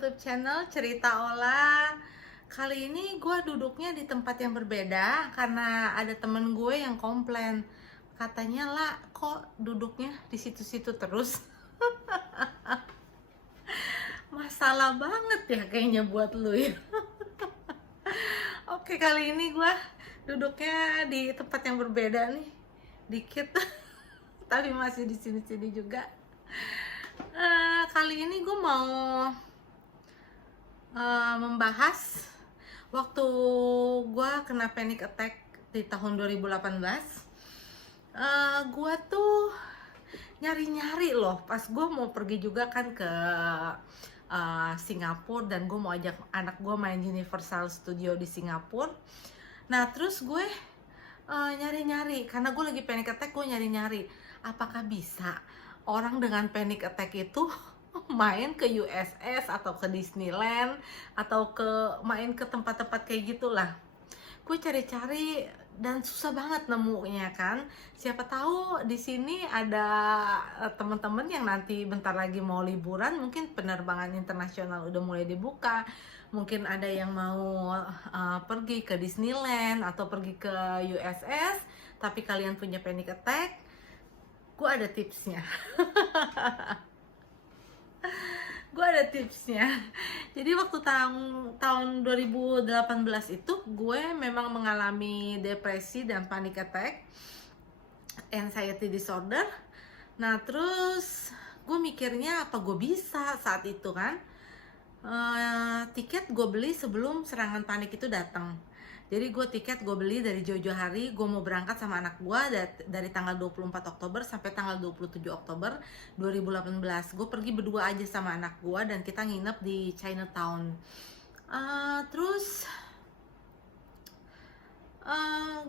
YouTube channel Cerita Ola. Kali ini gue duduknya di tempat yang berbeda karena ada temen gue yang komplain. Katanya, lah kok duduknya di situ-situ terus. Masalah banget ya kayaknya buat lu ya. Oke, kali ini gue duduknya di tempat yang berbeda nih, dikit. Tapi masih di sini-sini juga. Kali ini gue mau membahas waktu gue kena panic attack di tahun 2018. Gue tuh nyari-nyari loh pas gue mau pergi juga kan ke Singapura, dan gue mau ajak anak gue main Universal Studio di Singapura. Nah terus gue nyari-nyari karena gue lagi panic attack. Gue nyari-nyari apakah bisa orang dengan panic attack itu main ke USS atau ke Disneyland atau main ke tempat-tempat kayak gitulah. Gue cari-cari dan susah banget nemunya kan. Siapa tahu di sini ada teman-teman yang nanti bentar lagi mau liburan, mungkin penerbangan internasional udah mulai dibuka, mungkin ada yang mau pergi ke Disneyland atau pergi ke USS, tapi kalian punya panic attack. Gue ada tipsnya. Jadi waktu tahun 2018 itu gue memang mengalami depresi dan panic attack, anxiety disorder. Nah terus gue mikirnya apa gue bisa saat itu kan. Tiket gue beli sebelum serangan panik itu datang. Jadi tiket gue beli dari jauh-jauh hari. Gue mau berangkat sama anak gue dari tanggal 24 Oktober sampai tanggal 27 Oktober 2018. Gue pergi berdua aja sama anak gue dan kita nginep di Chinatown. Terus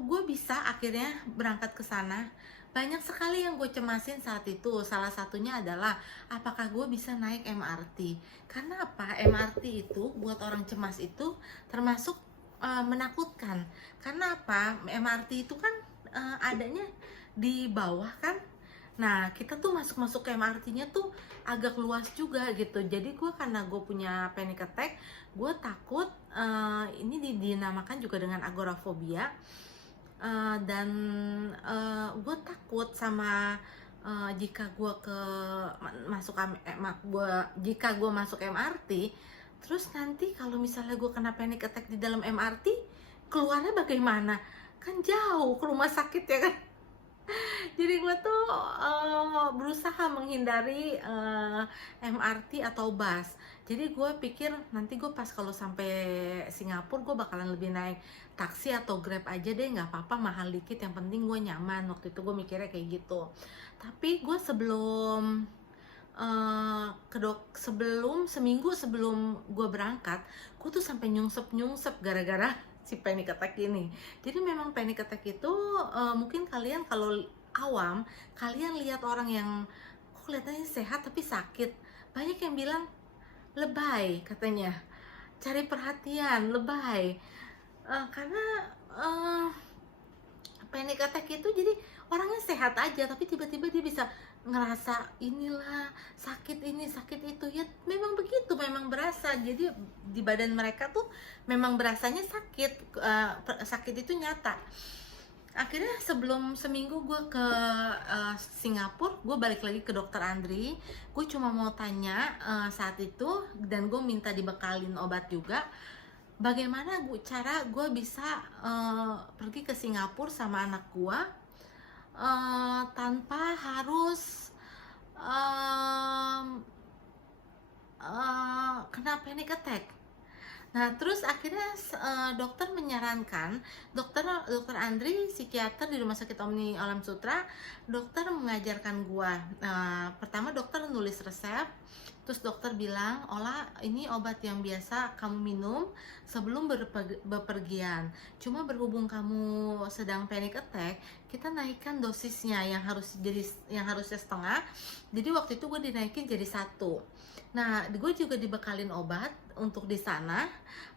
gue bisa akhirnya berangkat ke sana. Banyak sekali yang gue cemasin saat itu. Salah satunya adalah apakah gue bisa naik MRT. Karena apa? MRT itu buat orang cemas itu termasuk menakutkan. Karena apa? MRT itu kan adanya di bawah kan. Nah kita tuh masuk ke MRT-nya tuh agak luas juga gitu. Jadi karena gue punya panic attack, gue takut, ini dinamakan juga dengan agorafobia. Dan gue takut sama jika gue masuk MRT, terus nanti kalau misalnya gue kena panic attack di dalam MRT, keluarnya bagaimana? Kan jauh ke rumah sakit ya kan. Jadi gue tuh berusaha menghindari MRT atau bus. Jadi gue pikir nanti gue pas kalau sampai Singapura gue bakalan lebih naik taksi atau Grab aja deh, nggak apa-apa, mahal dikit, yang penting gue nyaman. Waktu itu gue mikirnya kayak gitu. Tapi gue sebelum seminggu sebelum gue berangkat, gue tuh sampai nyungsep gara-gara si panic attack ini. Jadi memang panic attack itu mungkin kalian kalau awam, kalian lihat orang yang kok kelihatannya sehat tapi sakit, banyak yang bilang lebay, katanya cari perhatian, lebay. Karena panic attack itu jadi orangnya sehat aja tapi tiba-tiba dia bisa ngerasa inilah sakit, ini sakit itu. Ya memang begitu, memang berasa. Jadi di badan mereka tuh memang berasanya sakit. Sakit itu nyata. Akhirnya sebelum seminggu gue ke Singapura, gue balik lagi ke dokter Andri. Gue cuma mau tanya saat itu, dan gue minta dibekalin obat juga, bagaimana cara gue bisa pergi ke Singapura sama anak gue tanpa harus kena panic attack. Nah terus akhirnya dokter menyarankan, dokter Andri, psikiater di Rumah Sakit Omni Alam Sutra, dokter mengajarkan gua. Pertama dokter nulis resep, terus dokter bilang, Ola, ini obat yang biasa kamu minum sebelum bepergian. Cuma berhubung kamu sedang panic attack, kita naikkan dosisnya yang harusnya setengah. Jadi waktu itu gue dinaikin jadi 1. Nah, gue juga dibekalin obat untuk di sana.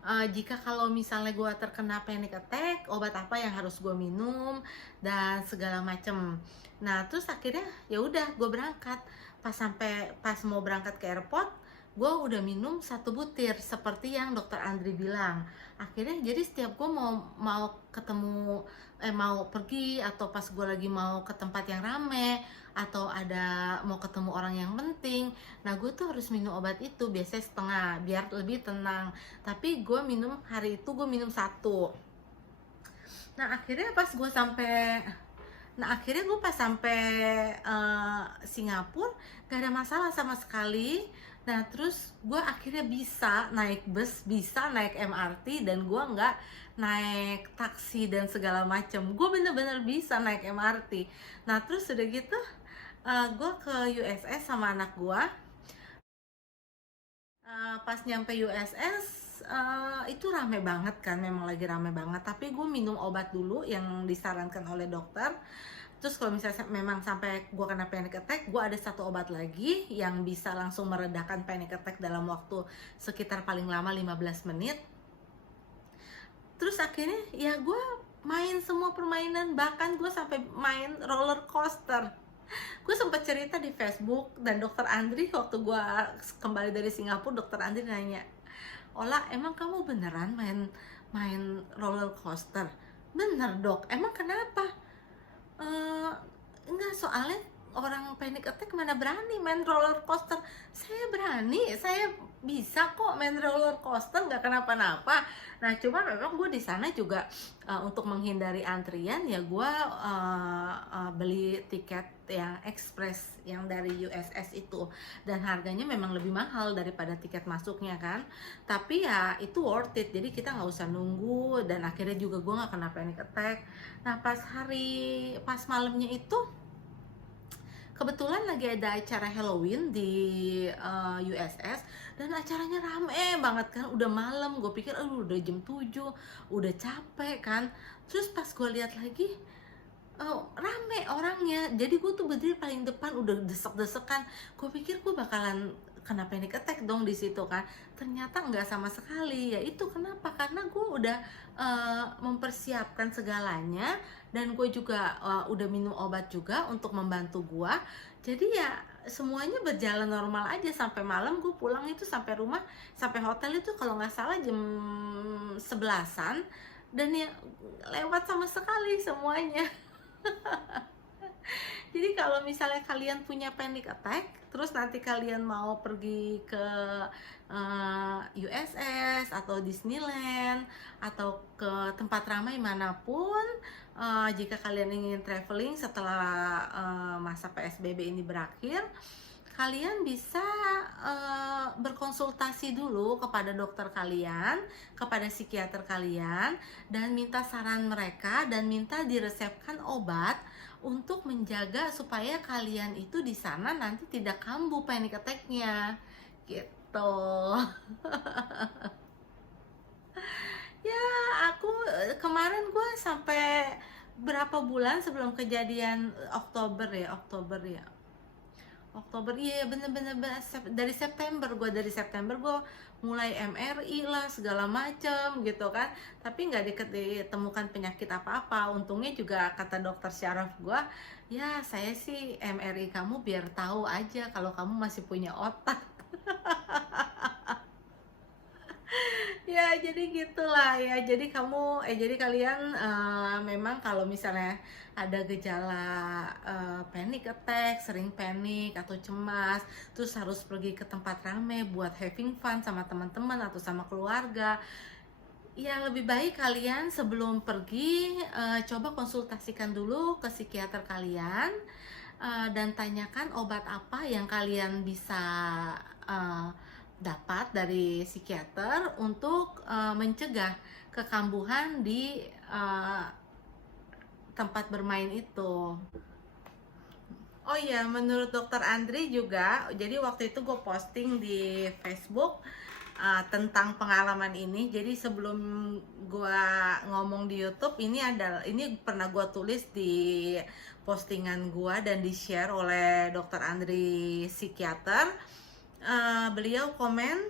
Jika kalau misalnya gue terkena panic attack, obat apa yang harus gue minum dan segala macem. Nah, terus akhirnya ya udah gue berangkat. Pas mau berangkat ke airport, gue udah minum 1 butir seperti yang dokter Andri bilang. Akhirnya jadi setiap gue mau ketemu mau pergi, atau pas gue lagi mau ke tempat yang rame, atau ada mau ketemu orang yang penting, nah gue tuh harus minum obat itu biasanya setengah biar lebih tenang. Tapi gue minum hari itu gue minum 1. Nah akhirnya pas gue sampai gue pas sampai Singapura gak ada masalah sama sekali. Nah terus gue akhirnya bisa naik bus, bisa naik MRT, dan gue nggak naik taksi dan segala macem. Gue bener-bener bisa naik MRT. Nah terus udah gitu gue ke USS sama anak gue. Pas nyampe USS itu rame banget kan, memang lagi rame banget. Tapi gue minum obat dulu yang disarankan oleh dokter. Terus kalau misalnya memang sampai gue kena panic attack, gue ada 1 obat lagi yang bisa langsung meredakan panic attack dalam waktu sekitar paling lama 15 menit. Terus akhirnya ya gue main semua permainan, bahkan gue sampai main roller coaster. Gue sempat cerita di Facebook, dan dokter Andri waktu gue kembali dari Singapura, dokter Andri nanya, Ola, emang kamu beneran main roller coaster? Bener dok, emang kenapa? Enggak, soalnya orang panic attack mana berani main roller coaster. Saya berani, saya bisa kok main roller coaster, nggak kenapa-napa. Nah cuma memang gue di sana juga untuk menghindari antrian, ya gue beli tiket yang express yang dari USS itu, dan harganya memang lebih mahal daripada tiket masuknya kan. Tapi ya itu worth it, jadi kita nggak usah nunggu, dan akhirnya juga gue nggak kena panic attack. Nah pas malamnya itu kebetulan lagi ada acara Halloween di USS, dan acaranya rame banget kan, udah malam. Gue pikir udah jam 7, udah capek kan. Terus pas gue lihat lagi rame orangnya, jadi gue tuh berdiri paling depan, udah desek-desekan. Gue pikir gue bakalan kena panic attack dong di situ kan. Ternyata nggak sama sekali. Ya itu kenapa, karena gue udah mempersiapkan segalanya, dan gue juga udah minum obat juga untuk membantu gue. Jadi ya semuanya berjalan normal aja sampai malam. Gue pulang itu sampai rumah, sampai hotel itu kalau nggak salah jam 11-an, dan ya lewat sama sekali semuanya. Jadi kalau misalnya kalian punya panic attack, terus nanti kalian mau pergi ke USS atau Disneyland atau ke tempat ramai manapun, jika kalian ingin traveling setelah masa PSBB ini berakhir, kalian bisa berkonsultasi dulu kepada dokter kalian, kepada psikiater kalian, dan minta saran mereka, dan minta diresepkan obat untuk menjaga supaya kalian itu di sana nanti tidak kambuh panic attack-nya gitu. Ya aku kemarin gue sampai berapa bulan sebelum kejadian Oktober ya iya bener-bener dari September gue mulai MRI lah segala macem gitu kan, tapi nggak ditemukan penyakit apa-apa. Untungnya juga kata dokter syaraf gue, ya saya sih MRI kamu biar tahu aja kalau kamu masih punya otak. Ya jadi gitulah ya, jadi kalian memang kalau misalnya ada gejala panic attack, sering panik atau cemas, terus harus pergi ke tempat rame buat having fun sama teman-teman atau sama keluarga, ya lebih baik kalian sebelum pergi coba konsultasikan dulu ke psikiater kalian, dan tanyakan obat apa yang kalian bisa uh, dapat dari psikiater untuk mencegah kekambuhan di tempat bermain itu. Oh iya, menurut dokter Andri juga, jadi waktu itu gue posting di Facebook tentang pengalaman ini. Jadi sebelum gue ngomong di YouTube, ini pernah gue tulis di postingan gue dan di share oleh dokter Andri psikiater. Beliau komen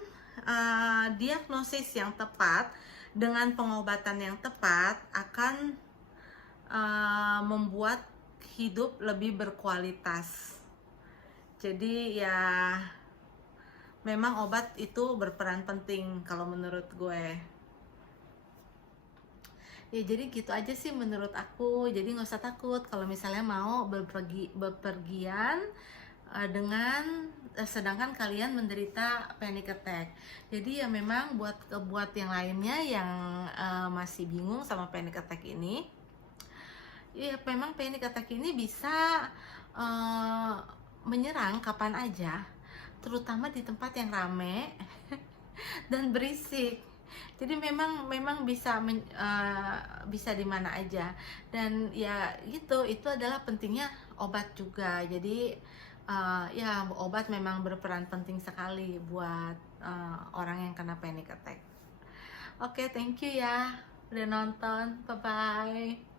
diagnosis yang tepat dengan pengobatan yang tepat akan membuat hidup lebih berkualitas. Jadi ya memang obat itu berperan penting kalau menurut gue. Ya jadi gitu aja sih menurut aku. Jadi nggak usah takut kalau misalnya mau bepergian sedangkan kalian menderita panic attack. Jadi ya memang buat yang lainnya yang masih bingung sama panic attack ini, ya memang panic attack ini bisa menyerang kapan aja, terutama di tempat yang rame dan berisik. Jadi memang bisa di mana aja. Dan ya gitu, itu adalah pentingnya obat juga. Jadi ya obat memang berperan penting sekali buat orang yang kena panic attack. Oke, thank you ya udah nonton. Bye bye.